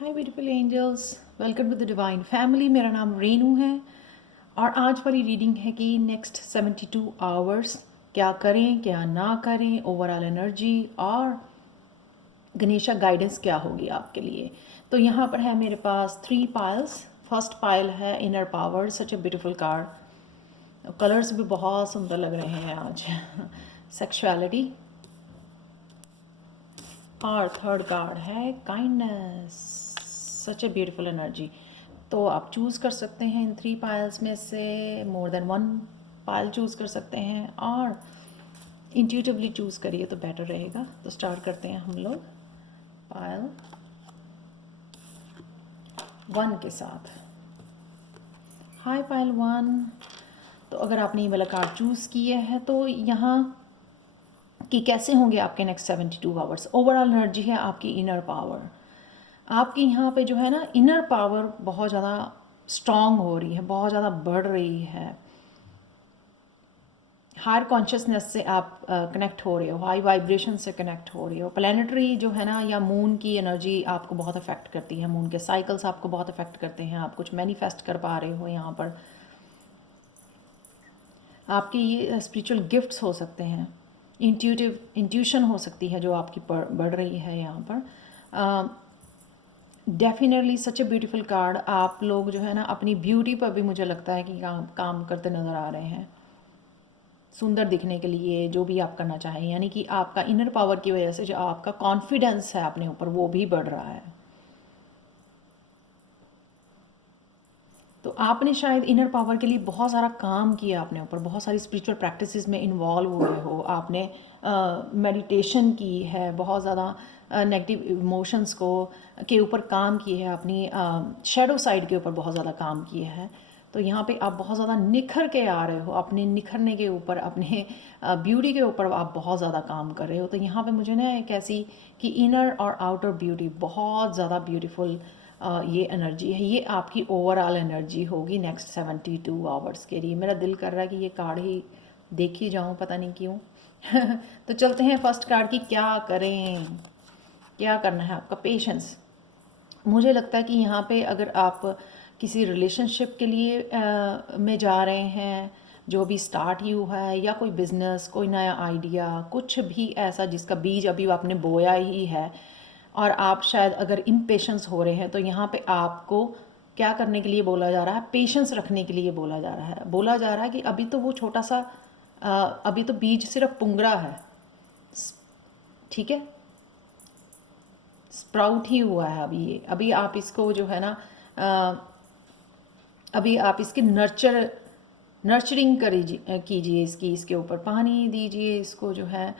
Hi beautiful angels, welcome to the divine family. मेरा नाम रेनू है और आज वाली रीडिंग है कि नेक्स्ट 72 आवर्स क्या करें क्या ना करें, ओवरऑल एनर्जी और गणेशा गाइडेंस क्या होगी आपके लिए। तो यहाँ पर है मेरे पास 3 पाइल्स। फर्स्ट पाइल है inner power, such a beautiful card. Colours भी बहुत सुंदर लग रहे हैं आज। सेक्सुअलिटी। और थर्ड कार्ड है kindness, such a beautiful energy. तो आप चूज़ कर सकते हैं इन 3 पाइल्स में से, मोर देन 1 पाइल चूज़ कर सकते हैं और इंट्यूटिवली चूज़ करिए तो बेटर रहेगा। तो स्टार्ट करते हैं हम लोग पाइल 1 के साथ। हाय पाइल 1। तो अगर आपने ये वाला कार्ड चूज़ किया है तो यहाँ कि कैसे होंगे आपके नेक्स्ट 72 आवर्स। ओवरऑल एनर्जी है आपकी इनर पावर। आपकी यहाँ पे जो है ना इनर पावर बहुत ज़्यादा स्ट्रॉन्ग हो रही है, बहुत ज़्यादा बढ़ रही है। हायर कॉन्शियसनेस से आप कनेक्ट हो रहे हो, हाई वाइब्रेशन से कनेक्ट हो रहे हो। प्लानिटरी जो है ना या मून की एनर्जी आपको बहुत अफेक्ट करती है, मून के साइकिल्स आपको बहुत अफेक्ट करते हैं। आप कुछ मैनिफेस्ट कर पा रहे हो यहाँ पर। आपके ये स्पिरिचुअल गिफ्ट्स हो सकते हैं, इंट्यूशन हो सकती है जो आपकी बढ़ रही है यहाँ पर। Definitely such a beautiful card. आप लोग जो है ना अपनी ब्यूटी पर भी मुझे लगता है कि काम करते नज़र आ रहे हैं, सुंदर दिखने के लिए जो भी आप करना चाहें। यानी कि आपका इनर पावर की वजह से जो आपका कॉन्फिडेंस है अपने ऊपर वो भी बढ़ रहा है। तो आपने शायद इनर पावर के लिए बहुत सारा काम किया अपने ऊपर, बहुत सारी स्पिरिचुअल प्रैक्टिसेस में इन्वॉल्व हुए हो। आपने मेडिटेशन की है, बहुत ज़्यादा नेगेटिव इमोशंस को के ऊपर काम किए हैं, अपनी शेडो साइड के ऊपर बहुत ज़्यादा काम किए हैं। तो यहाँ पे आप बहुत ज़्यादा निखर के आ रहे हो, अपने निखरने के ऊपर, अपने ब्यूटी के ऊपर आप बहुत ज़्यादा काम कर रहे हो। तो यहाँ पे मुझे ना एक ऐसी कि इनर और आउटर ब्यूटी बहुत ज़्यादा ब्यूटीफुल ये एनर्जी है। ये आपकी ओवरऑल एनर्जी होगी नेक्स्ट 72 आवर्स के लिए। मेरा दिल कर रहा है कि ये कार्ड ही देख ही जाऊँ, पता नहीं क्यों। तो चलते हैं फर्स्ट कार्ड की क्या करें, क्या करना है आपका। पेशेंस। मुझे लगता है कि यहाँ पे अगर आप किसी रिलेशनशिप के लिए में जा रहे हैं, जो भी स्टार्ट ही हुआ है, या कोई बिज़नेस, कोई नया आइडिया, कुछ भी ऐसा जिसका बीज अभी आपने बोया ही है और आप शायद अगर इम्पेशेंस हो रहे हैं, तो यहाँ पे आपको क्या करने के लिए बोला जा रहा है, पेशेंस रखने के लिए बोला जा रहा है। बोला जा रहा है कि अभी तो वो छोटा सा अभी तो बीज सिर्फ पुंगरा है, ठीक है, स्प्राउट ही हुआ है अभी ये। अभी आप इसको जो है ना अभी आप इसकी नर्चरिंग कीजिए, इसके ऊपर पानी दीजिए, इसको जो है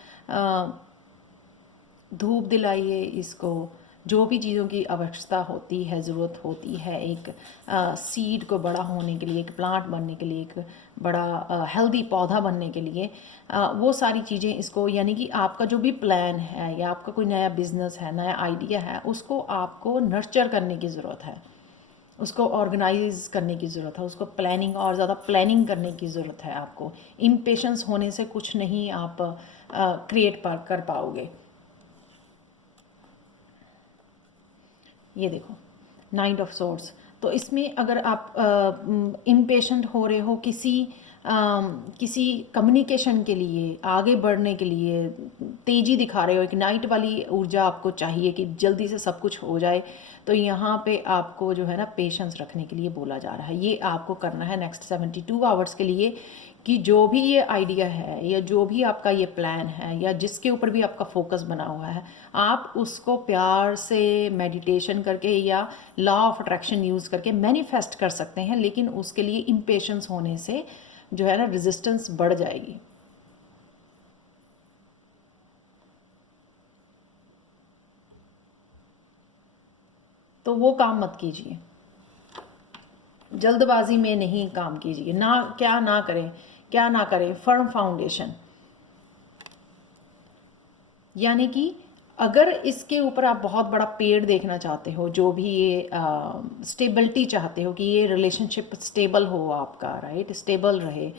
धूप दिलाइए इसको। जो भी चीज़ों की आवश्यकता होती है, ज़रूरत होती है एक सीड को बड़ा होने के लिए, एक प्लांट बनने के लिए, एक बड़ा हेल्दी पौधा बनने के लिए, वो सारी चीज़ें इसको, यानी कि आपका जो भी प्लान है या आपका कोई नया बिजनेस है, नया आइडिया है, उसको आपको नर्चर करने की ज़रूरत है, उसको ऑर्गेनाइज करने की ज़रूरत है, उसको प्लानिंग और ज़्यादा प्लानिंग करने की ज़रूरत है आपको। इम्पेशेंस होने से कुछ नहीं आप क्रिएट कर पाओगे। ये देखो, नाइट ऑफ सोर्ड्स। तो इसमें अगर आप इम्पेशेंट हो रहे हो किसी कम्युनिकेशन के लिए, आगे बढ़ने के लिए तेज़ी दिखा रहे हो, एक नाइट वाली ऊर्जा आपको चाहिए कि जल्दी से सब कुछ हो जाए, तो यहाँ पे आपको जो है ना पेशेंस रखने के लिए बोला जा रहा है। ये आपको करना है नेक्स्ट 72 आवर्स के लिए कि जो भी ये आइडिया है या जो भी आपका ये प्लान है या जिसके ऊपर भी आपका फोकस बना हुआ है, आप उसको प्यार से मेडिटेशन करके या लॉ ऑफ अट्रैक्शन यूज़ करके मैनिफेस्ट कर सकते हैं। लेकिन उसके लिए इम्पेशेंस होने से जो है ना रेजिस्टेंस बढ़ जाएगी। तो वो काम मत कीजिए, जल्दबाजी में नहीं काम कीजिए। क्या ना करें, फर्म फाउंडेशन। यानी कि अगर इसके ऊपर आप बहुत बड़ा पेड़ देखना चाहते हो, जो भी ये स्टेबिलिटी चाहते हो कि ये रिलेशनशिप स्टेबल हो आपका, स्टेबल रहे,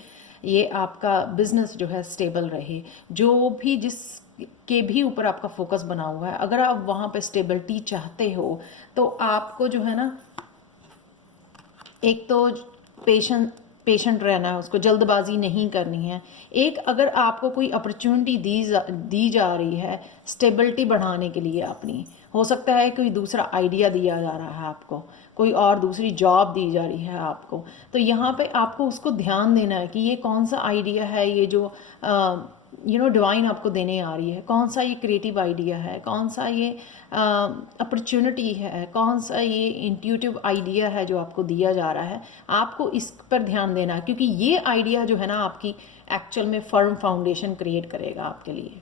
ये आपका बिजनेस जो है स्टेबल रहे, जो भी जिस के भी ऊपर आपका फोकस बना हुआ है। अगर आप वहाँ पे स्टेबिलिटी चाहते हो तो आपको जो है ना, एक तो पेशेंट रहना है, उसको जल्दबाजी नहीं करनी है। एक अगर आपको कोई अपॉर्चुनिटी दी जा रही है स्टेबिलिटी बढ़ाने के लिए अपनी, हो सकता है कोई दूसरा आइडिया दिया जा रहा है आपको, कोई और दूसरी जॉब दी जा रही है आपको, तो यहाँ पे आपको उसको ध्यान देना है कि ये कौन सा आइडिया है, ये जो डिवाइन आपको देने आ रही है, कौन सा ये क्रिएटिव आइडिया है, कौन सा ये अपॉर्चुनिटी है, कौन सा ये इंट्यूटिव आइडिया है जो आपको दिया जा रहा है। आपको इस पर ध्यान देना है, क्योंकि ये आइडिया जो है ना आपकी एक्चुअल में फर्म फाउंडेशन क्रिएट करेगा आपके लिए।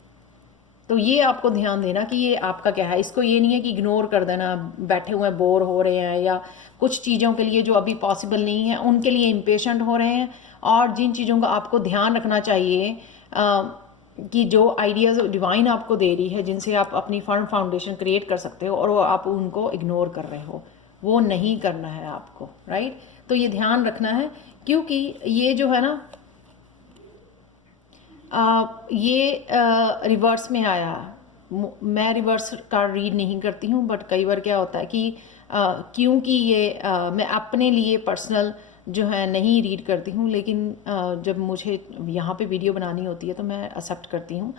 तो ये आपको ध्यान देना कि ये आपका क्या है। इसको ये नहीं है कि इग्नोर कर देना, बैठे हुए बोर हो रहे हैं, या कुछ चीज़ों के लिए जो अभी पॉसिबल नहीं है उनके लिए इम्पेशेंट हो रहे हैं, और जिन चीज़ों का आपको ध्यान रखना चाहिए कि जो आइडियाज़ डिवाइन आपको दे रही है, जिनसे आप अपनी फर्म फाउंडेशन क्रिएट कर सकते हो, और वो आप उनको इग्नोर कर रहे हो, वो नहीं करना है आपको, राइट। तो ये ध्यान रखना है, क्योंकि ये जो है ना ये रिवर्स में आया। मैं रिवर्स कार्ड रीड नहीं करती हूँ, बट कई बार क्या होता है कि क्योंकि ये मैं अपने लिए पर्सनल जो है नहीं रीड करती हूँ, लेकिन जब मुझे यहाँ पे वीडियो बनानी होती है तो मैं एक्सेप्ट करती हूँ।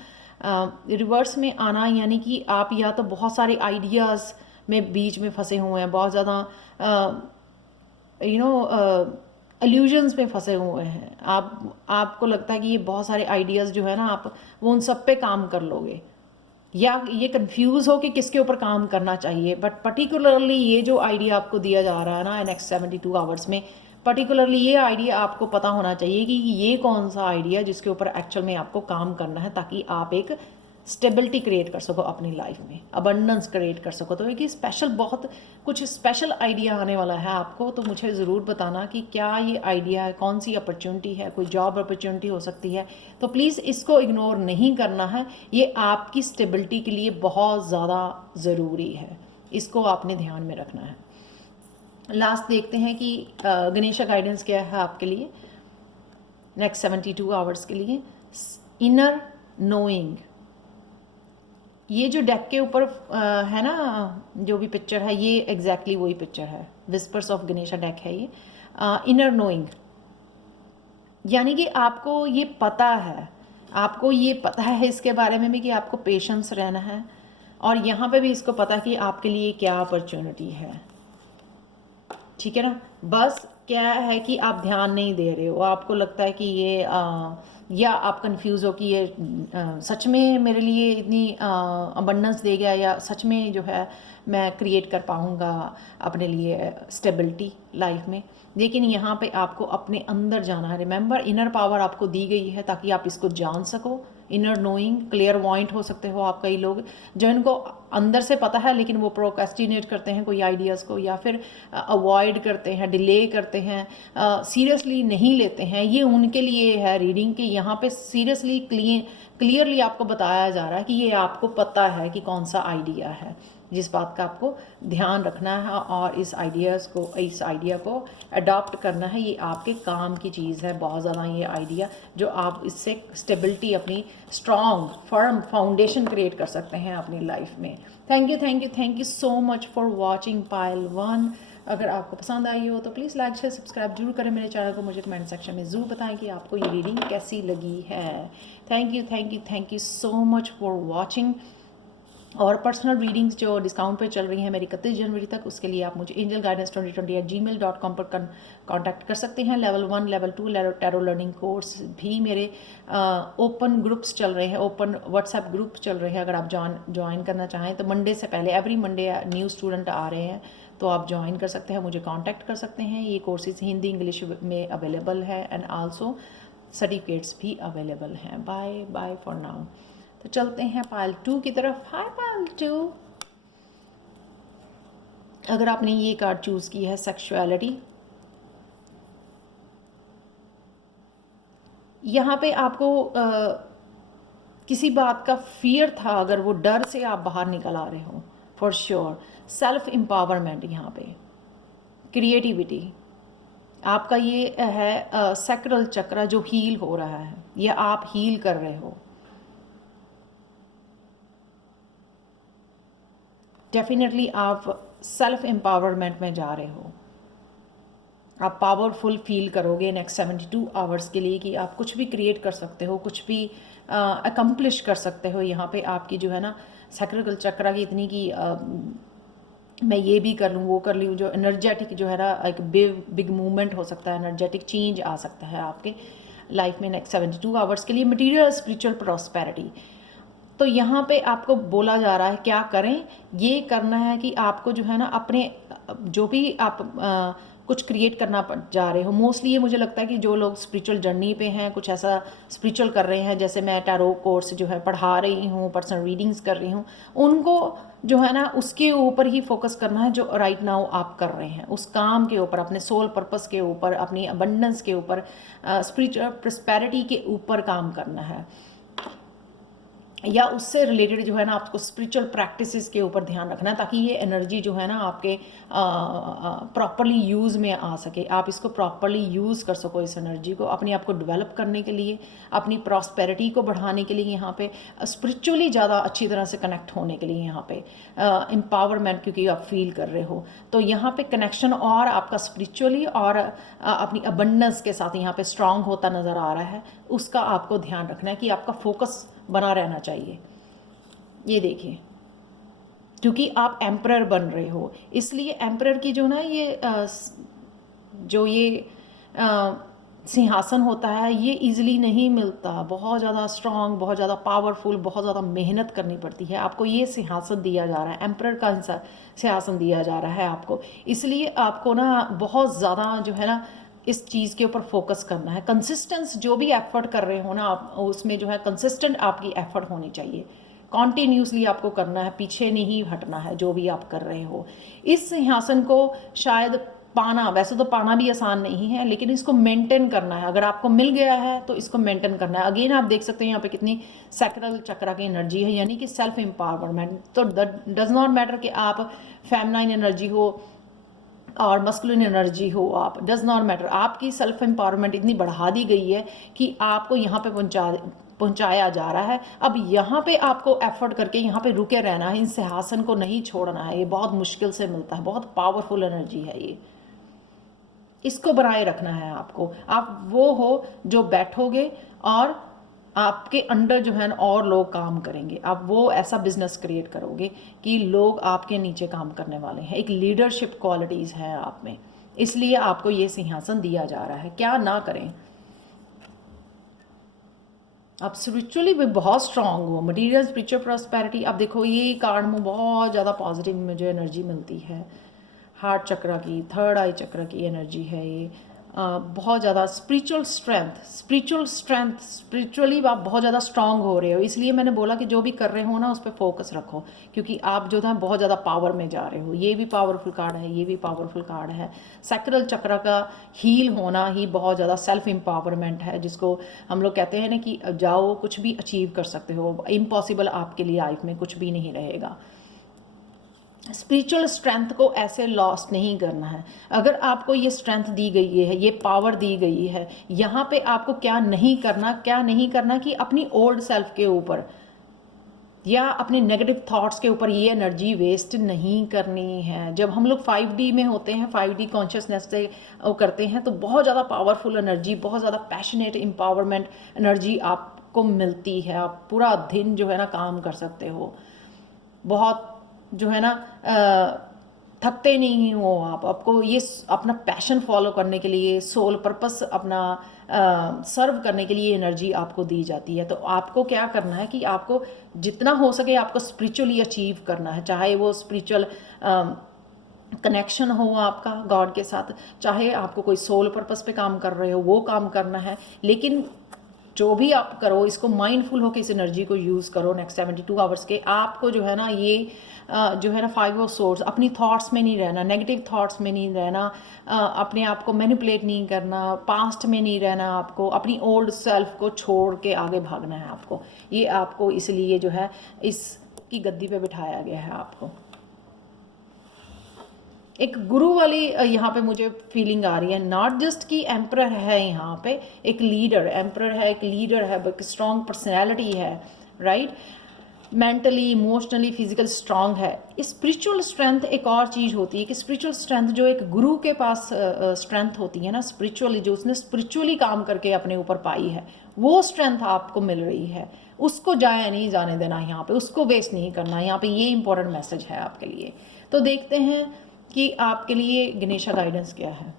रिवर्स में आना यानी कि आप या तो बहुत सारे आइडियाज़ में बीच में फंसे हुए हैं, बहुत ज़्यादा एल्यूजन्स में फंसे हुए हैं, आपको लगता है कि ये बहुत सारे आइडियाज़ जो है ना, आप वो उन सब पे काम कर लोगे, या ये कंफ्यूज हो कि किसके ऊपर काम करना चाहिए। बट पर्टिकुलरली ये जो आइडिया आपको दिया जा रहा है ना नेक्स्ट 72 आवर्स में, पर्टिकुलरली ये आइडिया आपको पता होना चाहिए कि ये कौन सा आइडिया जिसके ऊपर एक्चुअल में आपको काम करना है, ताकि आप एक स्टेबिलिटी क्रिएट कर सको अपनी लाइफ में, अबंडेंस क्रिएट कर सको। तो एक स्पेशल, बहुत कुछ स्पेशल आइडिया आने वाला है आपको, तो मुझे ज़रूर बताना कि क्या ये आइडिया है, कौन सी अपॉर्चुनिटी है, कोई जॉब अपॉर्चुनिटी हो सकती है। तो प्लीज़ इसको इग्नोर नहीं करना है, ये आपकी स्टेबिलिटी के लिए बहुत ज़्यादा ज़रूरी है, इसको आपने ध्यान में रखना है। लास्ट देखते हैं कि गणेशा गाइडेंस क्या है आपके लिए नेक्स्ट 72 आवर्स के लिए। इनर नोइंग, ये जो डेक के ऊपर है ना, जो भी पिक्चर है, ये एग्जैक्टली वही पिक्चर है, विस्पर्स ऑफ गणेशा डेक है ये। इनर नोइंग यानी कि आपको ये पता है, आपको ये पता है इसके बारे में भी कि आपको पेशेंस रहना है, और यहाँ पे भी इसको पता है कि आपके लिए क्या अपॉर्चुनिटी है, ठीक है ना। बस क्या है कि आप ध्यान नहीं दे रहे हो, आपको लगता है कि ये या आप कंफ्यूज हो कि ये सच में मेरे लिए इतनी अबंडेंस दे गया, या सच में जो है मैं क्रिएट कर पाऊँगा अपने लिए स्टेबिलिटी लाइफ में। लेकिन यहाँ पे आपको अपने अंदर जाना है। रिमेंबर, इनर पावर आपको दी गई है ताकि आप इसको जान सको। इनर नोइंग, क्लियर पॉइंट हो सकते हो आप, कई लोग जो इनको अंदर से पता है लेकिन वो प्रोक्रेस्टिनेट करते हैं कोई आइडियाज़ को, या फिर अवॉइड करते हैं, डिले करते हैं, सीरियसली नहीं लेते हैं। ये उनके लिए है रीडिंग कि यहाँ पे सीरियसली क्लियरली आपको बताया जा रहा है कि ये आपको पता है कि कौन सा आइडिया है, जिस बात का आपको ध्यान रखना है, और इस आइडिया को अडॉप्ट करना है। ये आपके काम की चीज़ है बहुत ज़्यादा ये आइडिया, जो आप इससे स्टेबिलिटी, अपनी स्ट्रॉन्ग फर्म फाउंडेशन क्रिएट कर सकते हैं अपनी लाइफ में। Thank you so much for watching Payal 1। अगर आपको पसंद आई हो तो प्लीज़ लाइक शेयर सब्सक्राइब जरूर करें मेरे चैनल को। मुझे कमेंट सेक्शन में ज़रूर बताएं कि आपको ये रीडिंग कैसी लगी है। Thank you so much for watching. और पर्सनल रीडिंग्स जो डिस्काउंट पे चल रही हैं मेरी 31 जनवरी तक, उसके लिए आप मुझे angelguidance2020@gmail.com पर कांटेक्ट कर सकते हैं। Level 1, level 2 tarot learning course भी मेरे ओपन ग्रुप्स चल रहे हैं, ओपन व्हाट्सएप ग्रुप चल रहे हैं। अगर आप ज्वाइन करना चाहें तो मंडे से पहले, एवरी मंडे न्यू स्टूडेंट आ रहे हैं, तो आप ज्वाइन कर सकते हैं, मुझे कांटेक्ट कर सकते हैं। ये कोर्सेज हिंदी इंग्लिश में अवेलेबल है, एंड आल्सो सर्टिफिकेट्स भी अवेलेबल हैं। Bye for now. तो चलते हैं पायल 2 की तरफ। हाय पायल 2, अगर आपने ये कार्ड चूज़ की है सेक्सुअलिटी, यहाँ पे आपको किसी बात का फियर था, अगर वो डर से आप बाहर निकल आ रहे हो, फॉर श्योर। सेल्फ एम्पावरमेंट, यहाँ पे क्रिएटिविटी, आपका ये है सैक्रल चक्र जो हील हो रहा है, या आप हील कर रहे हो। डेफिनेटली आप सेल्फ एम्पावरमेंट में जा रहे हो। आप पावरफुल फील करोगे नेक्स्ट 72 आवर्स के लिए कि आप कुछ भी क्रिएट कर सकते हो, कुछ भी अकम्प्लिश कर सकते हो। यहाँ पे आपकी जो है ना सैक्रल चक्रा की इतनी की मैं ये भी कर लूँ वो कर लूँ, जो एनर्जेटिक जो है ना एक बिग मूवमेंट हो सकता है, एनर्जेटिक चेंज आ सकता है आपके लाइफ में नेक्स्ट 72 आवर्स के लिए। मटीरियल स्पिरिचुअल प्रॉस्पेरिटी, तो यहाँ पे आपको बोला जा रहा है क्या करें, ये करना है कि आपको जो है ना अपने जो भी आप कुछ क्रिएट करना जा रहे हो। मोस्टली ये मुझे लगता है कि जो लोग स्पिरिचुअल जर्नी पे हैं, कुछ ऐसा स्पिरिचुअल कर रहे हैं, जैसे मैं टैरो कोर्स जो है पढ़ा रही हूँ, पर्सनल रीडिंग्स कर रही हूँ, उनको जो है ना उसके ऊपर ही फोकस करना है जो राइट नाउ आप कर रहे हैं, उस काम के ऊपर, अपने सोल पर्पस के ऊपर, अपनी अबंडेंस के ऊपर, स्पिरिचुअल प्रॉस्पेरिटी के ऊपर काम करना है, या उससे रिलेटेड जो है ना आपको स्पिरिचुअल प्रैक्टिसेस के ऊपर ध्यान रखना है, ताकि ये एनर्जी जो है ना आपके प्रॉपरली यूज़ में आ सके, आप इसको प्रॉपरली यूज़ कर सको, इस एनर्जी को अपने आप को डेवलप करने के लिए, अपनी प्रॉस्पेरिटी को बढ़ाने के लिए, यहाँ पे स्पिरिचुअली ज़्यादा अच्छी तरह से कनेक्ट होने के लिए, यहाँ पे एम्पावरमेंट क्योंकि आप फील कर रहे हो, तो यहाँ पे कनेक्शन और आपका स्पिरिचुअली और अपनी अबंडेंस के साथ यहाँ पे स्ट्रांग होता नज़र आ रहा है। उसका आपको ध्यान रखना है कि आपका फोकस बना रहना चाहिए। ये देखिए, क्योंकि आप एम्परर बन रहे हो, इसलिए एम्परर की जो ना ये जो ये सिंहासन होता है ये इजीली नहीं मिलता, बहुत ज़्यादा स्ट्रांग, बहुत ज़्यादा पावरफुल, बहुत ज़्यादा मेहनत करनी पड़ती है। आपको ये सिंहासन दिया जा रहा है, एम्परर का सिंहासन दिया जा रहा है आपको, इसलिए आपको ना बहुत ज़्यादा जो है ना इस चीज़ के ऊपर फोकस करना है। कंसिस्टेंस जो भी एफर्ट कर रहे हो ना आप, उसमें जो है कंसिस्टेंट आपकी एफर्ट होनी चाहिए, कॉन्टीन्यूसली आपको करना है, पीछे नहीं हटना है जो भी आप कर रहे हो। इस सिंहासन को शायद पाना, वैसे तो पाना भी आसान नहीं है, लेकिन इसको मेंटेन करना है। अगर आपको मिल गया है तो इसको मेंटेन करना है। अगेन आप देख सकते हैं यहाँ पे कितनी सैक्रल चक्रा की एनर्जी है, यानी कि सेल्फ एम्पावरमेंट। तो डज नॉट मैटर कि आप फेमिनाइन एनर्जी हो और मस्कुलिन एनर्जी हो, आप डज नॉट मैटर, आपकी सेल्फ एम्पावरमेंट इतनी बढ़ा दी गई है कि आपको यहाँ पे पहुंचाया जा रहा है। अब यहाँ पे आपको एफर्ट करके यहाँ पे रुके रहना है, इन सिंहासन को नहीं छोड़ना है। ये बहुत मुश्किल से मिलता है, बहुत पावरफुल एनर्जी है ये, इसको बनाए रखना है आपको। आप वो हो जो बैठोगे और आपके अंडर जो है ना और लोग काम करेंगे, आप वो ऐसा बिजनेस क्रिएट करोगे कि लोग आपके नीचे काम करने वाले हैं। एक लीडरशिप क्वालिटीज़ है आप में, इसलिए आपको ये सिंहासन दिया जा रहा है। क्या ना करें, आप स्पिरिचुअली भी बहुत स्ट्रांग हो, मटीरियल स्पिरिचुअल प्रॉस्पेरिटी। अब देखो ये कार्ड में बहुत ज़्यादा पॉजिटिव मुझे एनर्जी मिलती है, हार्ट चक्रा की, थर्ड आई चक्रा की एनर्जी है ये। बहुत ज़्यादा स्पिरिचुअल स्ट्रेंथ, स्पिरिचुअली आप बहुत ज़्यादा स्ट्रांग हो रहे हो। इसलिए मैंने बोला कि जो भी कर रहे हो ना उस पर फोकस रखो, क्योंकि आप जो था बहुत ज़्यादा पावर में जा रहे हो। ये भी पावरफुल कार्ड है, ये भी पावरफुल कार्ड है। सैक्रल चक्र का हील होना ही बहुत ज़्यादा सेल्फ एम्पावरमेंट है, जिसको हम लोग कहते हैं ना कि जाओ कुछ भी अचीव कर सकते हो, इम्पॉसिबल आपके लिए लाइफ में कुछ भी नहीं रहेगा। स्पिरिचुअल स्ट्रेंथ को ऐसे लॉस्ट नहीं करना है। अगर आपको ये स्ट्रेंथ दी गई है, ये पावर दी गई है, यहाँ पे आपको क्या नहीं करना कि अपनी ओल्ड सेल्फ के ऊपर या अपने नेगेटिव थॉट्स के ऊपर ये एनर्जी वेस्ट नहीं करनी है। जब हम लोग 5D में होते हैं, 5D कॉन्शियसनेस से वो करते हैं, तो बहुत ज़्यादा पावरफुल एनर्जी, बहुत ज़्यादा पैशनेट एम्पावरमेंट एनर्जी आपको मिलती है। आप पूरा दिन जो है ना काम कर सकते हो, बहुत जो है ना थकते नहीं हो आप। आपको ये अपना पैशन फॉलो करने के लिए, सोल पर्पस अपना सर्व करने के लिए एनर्जी आपको दी जाती है। तो आपको क्या करना है कि आपको जितना हो सके आपको स्पिरिचुअली अचीव करना है, चाहे वो स्पिरिचुअल कनेक्शन हो आपका गॉड के साथ, चाहे आपको कोई सोल पर्पस पे काम कर रहे हो वो काम करना है। लेकिन जो भी आप करो, इसको माइंडफुल होकर इस एनर्जी को यूज़ करो नेक्स्ट 72 आवर्स के। आपको जो है ना ये जो है ना 5 ऑफ सोर्स, अपनी थॉट्स में नहीं रहना, नेगेटिव थॉट्स में नहीं रहना, अपने आप को मैनिपुलेट नहीं करना, पास्ट में नहीं रहना, आपको अपनी ओल्ड सेल्फ को छोड़ के आगे भागना है आपको। ये आपको इसलिए जो है इसकी गद्दी पे बिठाया गया है आपको। एक गुरु वाली यहाँ पे मुझे फीलिंग आ रही है, नॉट जस्ट कि एम्परर है यहाँ पे, एक लीडर, एम्परर है, एक लीडर है, एक स्ट्रॉन्ग पर्सनैलिटी है, right. Mentally, emotionally, physical strong है। स्पिरिचुअल स्ट्रेंथ एक और चीज़ होती है कि स्पिरिचुअल स्ट्रेंथ जो एक गुरु के पास स्ट्रेंथ होती है ना, स्पिरिचुअली जो उसने स्पिरिचुअली काम करके अपने ऊपर पाई है, वो स्ट्रेंथ आपको मिल रही है। उसको जाया नहीं जाने देना यहाँ पे, उसको वेस्ट नहीं करना। यहाँ पे ये इंपॉर्टेंट मैसेज है आपके लिए। तो देखते हैं कि आपके लिए गणेशा गाइडेंस क्या है।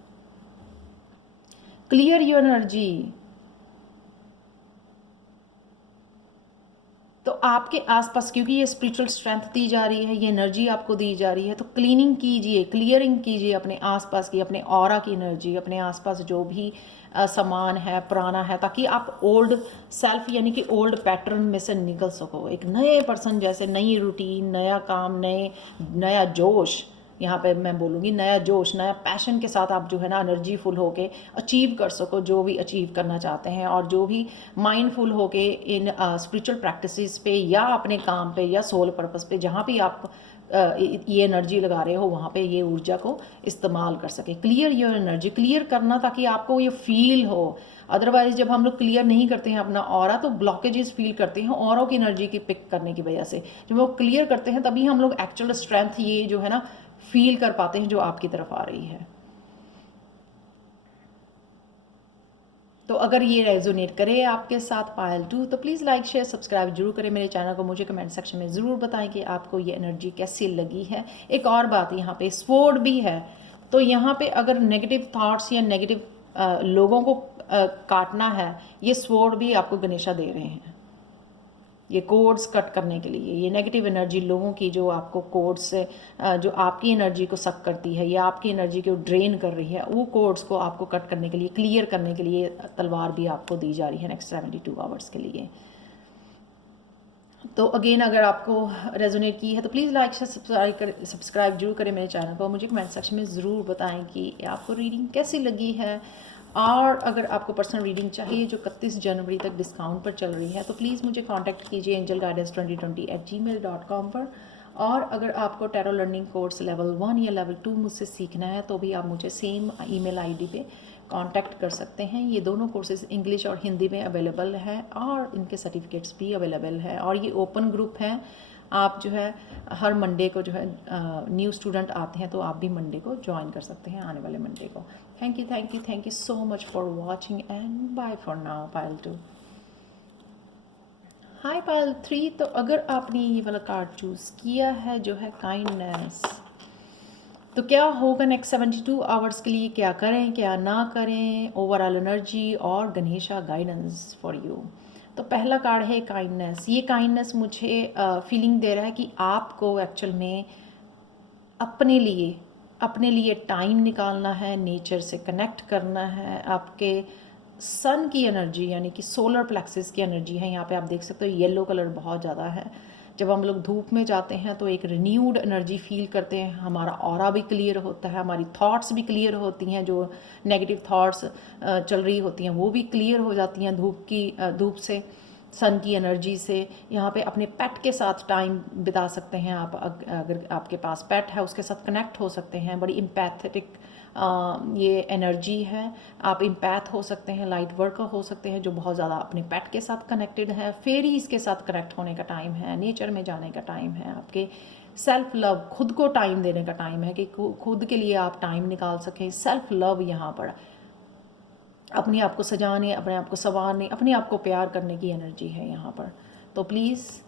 Clear your energy. तो आपके आसपास, क्योंकि ये स्पिरिचुअल स्ट्रेंथ दी जा रही है, ये एनर्जी आपको दी जा रही है, तो क्लीनिंग कीजिए, क्लियरिंग कीजिए अपने आसपास की, अपने ऑरा की एनर्जी, अपने आसपास जो भी सामान है पुराना है, ताकि आप ओल्ड सेल्फ यानी कि ओल्ड पैटर्न में से निकल सको। एक नए पर्सन जैसे, नई रूटीन, नया काम, नया जोश, यहाँ पे मैं बोलूँगी नया जोश, नया पैशन के साथ आप जो है ना एनर्जीफुल होके अचीव कर सको जो भी अचीव करना चाहते हैं, और जो भी माइंडफुल होके इन स्पिरिचुअल प्रैक्टिसेस पे या अपने काम पे या सोल पर्पस पे, जहाँ भी आप ये एनर्जी लगा रहे हो वहाँ पे ये ऊर्जा को इस्तेमाल कर सके। क्लियर योर एनर्जी, क्लियर करना ताकि आपको ये फील हो। अदरवाइज जब हम लोग क्लियर नहीं करते हैं अपना ऑरा, तो ब्लॉकेजेस फील करते हैं औरों की एनर्जी की पिक करने की वजह से। जब वो क्लियर करते हैं तभी हम लोग एक्चुअल स्ट्रेंथ ये जो है ना फील कर पाते हैं जो आपकी तरफ आ रही है। तो अगर ये रेजोनेट करे आपके साथ पायल 2, तो प्लीज़ लाइक शेयर सब्सक्राइब जरूर करें मेरे चैनल को। मुझे कमेंट सेक्शन में ज़रूर बताएं कि आपको ये एनर्जी कैसी लगी है। एक और बात, यहाँ पे स्वॉर्ड भी है, तो यहाँ पे अगर नेगेटिव थॉट्स या नेगेटिव लोगों को काटना है, ये स्वॉर्ड भी आपको गणेशा दे रहे हैं, ये कोड्स कट करने के लिए। ये नेगेटिव एनर्जी लोगों की जो आपको कोड्स से जो आपकी एनर्जी को सक करती है या आपकी एनर्जी को ड्रेन कर रही है, वो कोड्स को आपको कट करने के लिए, क्लियर करने के लिए तलवार भी आपको दी जा रही है नेक्स्ट 72 आवर्स के लिए। तो अगेन अगर आपको रेजोनेट की है तो प्लीज़ लाइक से सब्सक्राइब जरूर करें मेरे चैनल को। मुझे कमेंट सेक्शन में ज़रूर बताएं कि आपको रीडिंग कैसी लगी है। और अगर आपको पर्सनल रीडिंग चाहिए जो 31 जनवरी तक डिस्काउंट पर चल रही है, तो प्लीज़ मुझे कांटेक्ट कीजिए angelguidance2020@gmail.com पर। और अगर आपको टैरो लर्निंग कोर्स लेवल 1 या लेवल 2 मुझसे सीखना है, तो भी आप मुझे सेम ईमेल आईडी पे कांटेक्ट कर सकते हैं। ये दोनों कोर्सेज इंग्लिश और हिंदी में अवेलेबल है और इनके सर्टिफिकेट्स भी अवेलेबल है। और ये ओपन ग्रुप है। आप जो है हर मंडे को जो है न्यू स्टूडेंट आते हैं, तो आप भी मंडे को ज्वाइन कर सकते हैं, आने वाले मंडे को। Thank you so much for watching and bye for now. Payal 2। Hi Payal 3। तो अगर आपने ये वाला कार्ड चूज़ किया है जो है काइंडनेस, तो क्या होगा नेक्स्ट 72 आवर्स के लिए, क्या करें क्या ना करें, ओवरऑल एनर्जी और गणेशा गाइडेंस फॉर यू। तो पहला कार्ड है काइंडनेस। ये काइंडनेस मुझे फीलिंग दे रहा है कि आपको एक्चुअल में अपने लिए टाइम निकालना है, नेचर से कनेक्ट करना है। आपके सन की एनर्जी यानी कि सोलर प्लेक्सिस की एनर्जी है, यहाँ पे आप देख सकते हो येलो कलर बहुत ज़्यादा है। जब हम लोग धूप में जाते हैं तो एक रिन्यूड एनर्जी फील करते हैं, हमारा ऑरा भी क्लियर होता है, हमारी थॉट्स भी क्लियर होती हैं, जो नेगेटिव थॉट्स चल रही होती हैं वो भी क्लियर हो जाती हैं धूप से, सन की एनर्जी से। यहाँ पे अपने पेट के साथ टाइम बिता सकते हैं आप, अगर आपके पास पेट है उसके साथ कनेक्ट हो सकते हैं। बड़ी इम्पैथेटिक ये एनर्जी है। आप इम्पैथ हो सकते हैं, लाइट वर्कर हो सकते हैं जो बहुत ज़्यादा अपने पेट के साथ कनेक्टेड है। फेरीज के साथ कनेक्ट होने का टाइम है, नेचर में जाने का टाइम है, आपके सेल्फ लव, खुद को टाइम देने का टाइम है कि खुद के लिए आप टाइम निकाल सकें। सेल्फ लव यहाँ पर अपने आप को सजाने, अपने आप को संवारने, अपने आप को प्यार करने की एनर्जी है यहाँ पर। तो प्लीज़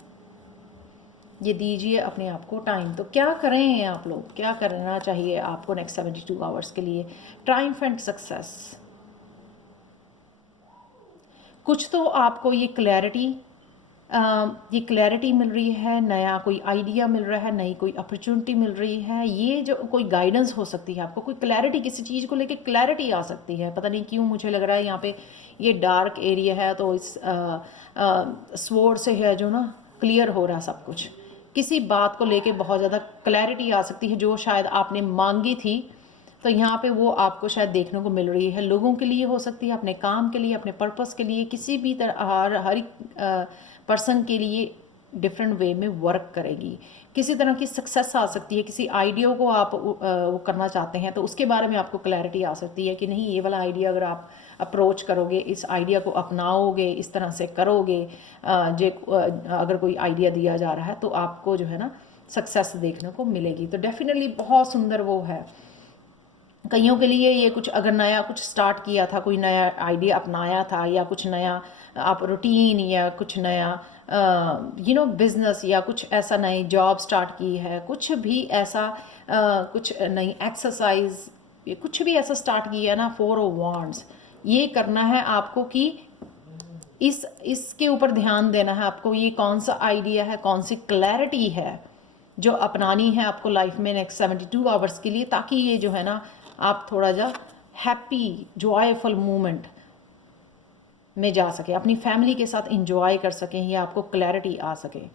ये दीजिए अपने आप को टाइम। तो क्या करें आप लोग, क्या करना चाहिए आपको नेक्स्ट 72 आवर्स के लिए। Triumph and success. कुछ तो आपको ये क्लैरिटी मिल रही है, नया कोई आइडिया मिल रहा है, नई कोई अपॉर्चुनिटी मिल रही है। ये जो कोई गाइडेंस हो सकती है, आपको कोई क्लैरिटी, किसी चीज़ को लेके क्लैरिटी आ सकती है। पता नहीं क्यों मुझे लग रहा है यहाँ पे ये डार्क एरिया है, तो इस स्वॉर्ड से है जो ना क्लियर हो रहा है सब कुछ। किसी बात को लेके बहुत ज़्यादा क्लैरिटी आ सकती है जो शायद आपने मांगी थी, तो यहाँ पे वो आपको शायद देखने को मिल रही है। लोगों के लिए हो सकती है, अपने काम के लिए, अपने पर्पस के लिए, किसी भी तरह हर एक पर्सन के लिए डिफरेंट वे में वर्क करेगी। किसी तरह की सक्सेस आ सकती है, किसी आइडिया को आप वो करना चाहते हैं तो उसके बारे में आपको क्लैरिटी आ सकती है कि नहीं, ये वाला आइडिया अगर आप अप्रोच करोगे, इस आइडिया को अपनाओगे, इस तरह से करोगे, अगर कोई आइडिया दिया जा रहा है तो आपको जो है ना सक्सेस देखने को मिलेगी। तो डेफिनेटली बहुत सुंदर वो है। कईयों के लिए ये कुछ अगर नया कुछ स्टार्ट किया था, कोई नया आइडिया अपनाया था, या कुछ नया आप रूटीन या कुछ नया बिजनेस या कुछ ऐसा नई जॉब स्टार्ट की है, कुछ भी ऐसा कुछ नई एक्सरसाइज, कुछ भी ऐसा स्टार्ट किया है ना, 4 ऑफ वांड्स ये करना है आपको कि इसके ऊपर ध्यान देना है आपको। ये कौन सा आइडिया है, कौन सी क्लैरिटी है जो अपनानी है आपको लाइफ में नेक्स्ट 72 आवर्स के लिए, ताकि ये जो है ना आप थोड़ा जा हैप्पी जॉयफुल मोमेंट में जा सके, अपनी फैमिली के साथ इंजॉय कर सकें, या आपको क्लैरिटी आ सके।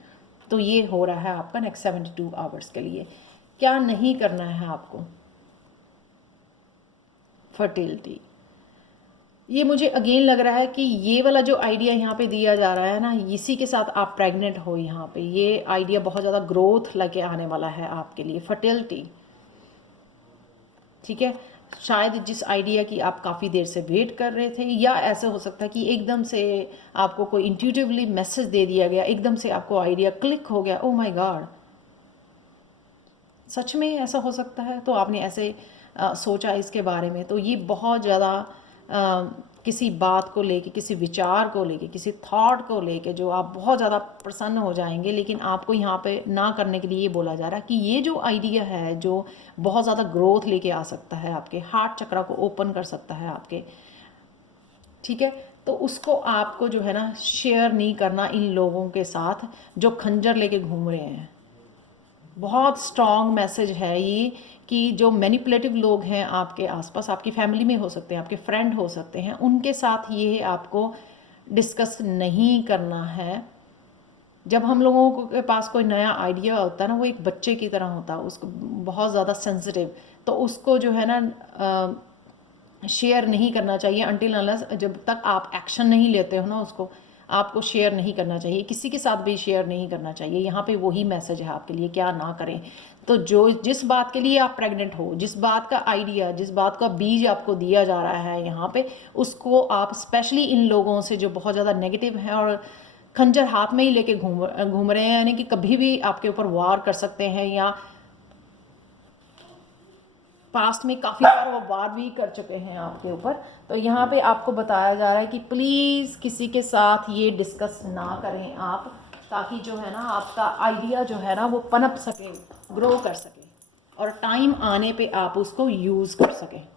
तो ये हो रहा है आपका नेक्स्ट 72 आवर्स के लिए। क्या नहीं करना है आपको? फर्टिलिटी, ये मुझे अगेन लग रहा है कि ये वाला जो आइडिया यहाँ पे दिया जा रहा है ना, इसी के साथ आप प्रेग्नेंट हो यहाँ पे, ये आइडिया बहुत ज़्यादा ग्रोथ लेके आने वाला है आपके लिए, फर्टिलिटी। ठीक है, शायद जिस आइडिया की आप काफ़ी देर से वेट कर रहे थे, या ऐसे हो सकता है कि एकदम से आपको कोई इंट्यूटिवली मैसेज दे दिया गया, एकदम से आपको आइडिया क्लिक हो गया, ओ माय गॉड, सच में ऐसा हो सकता है। तो आपने ऐसे सोचा इसके बारे में, तो ये बहुत ज़्यादा किसी बात को लेके, किसी विचार को लेके, किसी थॉट को लेके जो आप बहुत ज़्यादा प्रसन्न हो जाएंगे। लेकिन आपको यहाँ पे ना करने के लिए ये बोला जा रहा है कि ये जो आइडिया है जो बहुत ज़्यादा ग्रोथ लेके आ सकता है, आपके हार्ट चक्रा को ओपन कर सकता है आपके, ठीक है, तो उसको आपको जो है ना शेयर नहीं करना इन लोगों के साथ जो खंजर लेके घूम रहे हैं। बहुत स्ट्रॉन्ग मैसेज है ये कि जो मैनिपुलेटिव लोग हैं आपके आसपास, आपकी फैमिली में हो सकते हैं, आपके फ्रेंड हो सकते हैं, उनके साथ ये आपको डिस्कस नहीं करना है। जब हम लोगों के पास कोई नया आइडिया होता है ना, वो एक बच्चे की तरह होता है, उसको बहुत ज़्यादा सेंसिटिव, तो उसको जो है ना शेयर नहीं करना चाहिए अनटिल अनलेस, जब तक आप एक्शन नहीं लेते हो ना, उसको आपको शेयर नहीं करना चाहिए, किसी के साथ भी शेयर नहीं करना चाहिए। यहाँ पे वही मैसेज है आपके लिए, क्या ना करें। तो जो जिस बात के लिए आप प्रेग्नेंट हो, जिस बात का आइडिया, जिस बात का बीज आपको दिया जा रहा है यहाँ पे, उसको आप स्पेशली इन लोगों से जो बहुत ज़्यादा नेगेटिव हैं और खंजर हाथ में ही लेके घूम रहे हैं, यानी कि कभी भी आपके ऊपर वार कर सकते हैं, या पास्ट में काफ़ी बार वो वार भी कर चुके हैं आपके ऊपर। तो यहाँ पे आपको बताया जा रहा है कि प्लीज़ किसी के साथ ये डिस्कस ना करें आप, ताकि जो है ना आपका आइडिया जो है ना वो पनप सके, ग्रो कर सके, और टाइम आने पे आप उसको यूज़ कर सकें।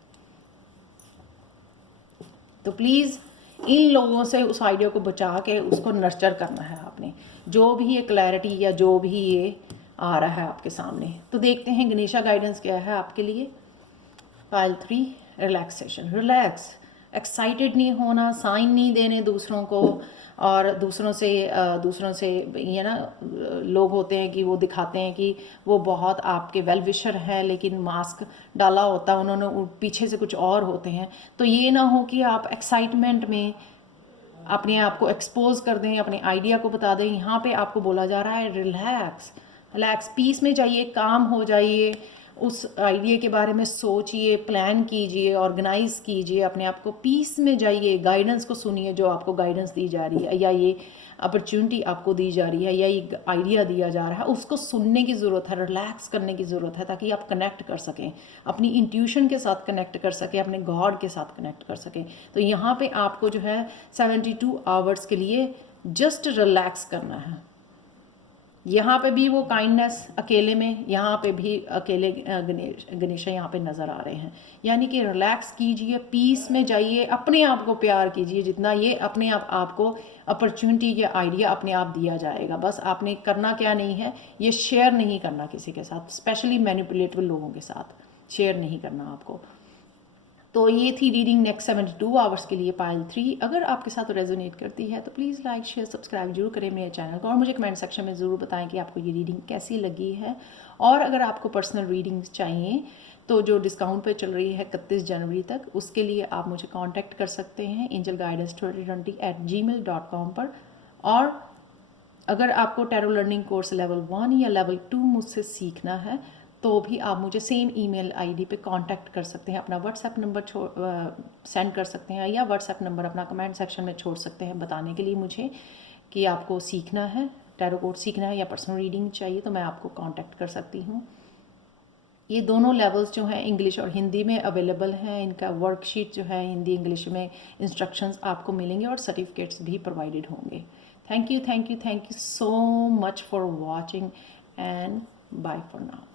तो प्लीज़ इन लोगों से उस आइडिया को बचा के उसको नर्चर करना है आपने, जो भी ये क्लैरिटी या जो भी ये आ रहा है आपके सामने। तो देखते हैं गणेशा गाइडेंस क्या है आपके लिए। पाइल 3, रिलैक्सेशन, रिलैक्स, एक्साइटेड नहीं होना, साइन नहीं देने दूसरों को, और दूसरों से ये ना लोग होते हैं कि वो दिखाते हैं कि वो बहुत आपके वेल विशर हैं, लेकिन मास्क डाला होता है उन्होंने, पीछे से कुछ और होते हैं। तो ये ना हो कि आप एक्साइटमेंट में अपने आप को एक्सपोज कर दें, अपने आइडिया को बता दें। यहाँ पे आपको बोला जा रहा है रिलैक्स, रिलैक्स, पीस में जाइए, काम हो जाइए, उस आइडिया के बारे में सोचिए, प्लान कीजिए, ऑर्गेनाइज कीजिए, अपने आप को पीस में जाइए, गाइडेंस को सुनिए जो आपको गाइडेंस दी जा रही है, या ये अपॉर्चुनिटी आपको दी जा रही है, या ये आइडिया दिया जा रहा है, उसको सुनने की ज़रूरत है, रिलैक्स करने की ज़रूरत है, ताकि आप कनेक्ट कर सकें, अपनी इंट्यूशन के साथ कनेक्ट कर सकें, अपने गॉड के साथ कनेक्ट कर सकें। तो यहाँ पे आपको जो है 72 आवर्स के लिए जस्ट रिलैक्स करना है। यहाँ पे भी वो काइंडनेस अकेले में, यहाँ पे भी अकेले गणेश यहाँ पे नज़र आ रहे हैं। यानी कि रिलैक्स कीजिए, पीस में जाइए, अपने आप को प्यार कीजिए, जितना ये अपने आप आपको अपॉर्चुनिटी या आइडिया अपने आप दिया जाएगा। बस आपने करना क्या नहीं है, ये शेयर नहीं करना किसी के साथ, स्पेशली मैनिपुलेटिव लोगों के साथ शेयर नहीं करना आपको। तो ये थी रीडिंग नेक्स्ट 72 आवर्स के लिए पाइल 3। अगर आपके साथ रेजोनेट करती है तो प्लीज़ लाइक शेयर सब्सक्राइब जरूर करें मेरे चैनल को, और मुझे कमेंट सेक्शन में ज़रूर बताएं कि आपको ये रीडिंग कैसी लगी है। और अगर आपको पर्सनल रीडिंग्स चाहिए तो जो डिस्काउंट पे चल रही है 31 जनवरी तक, उसके लिए आप मुझे कांटेक्ट कर सकते हैं angelguidance2020@gmail.com पर। और अगर आपको टैरो लर्निंग कोर्स लेवल 1 या लेवल 2 मुझसे सीखना है तो भी आप मुझे सेम ईमेल आईडी पे कांटेक्ट कर सकते हैं, अपना व्हाट्सएप नंबर सेंड कर सकते हैं, या व्हाट्सएप नंबर अपना कमेंट सेक्शन में छोड़ सकते हैं बताने के लिए मुझे कि आपको सीखना है, टैरो कार्ड सीखना है या पर्सनल रीडिंग चाहिए, तो मैं आपको कांटेक्ट कर सकती हूँ। ये दोनों लेवल्स जो हैं इंग्लिश और हिंदी में अवेलेबल हैं। इनका वर्कशीट जो है हिंदी इंग्लिश में इंस्ट्रक्शंस आपको मिलेंगे और सर्टिफिकेट्स भी प्रोवाइडेड होंगे। Thank you so much for watching and bye for now.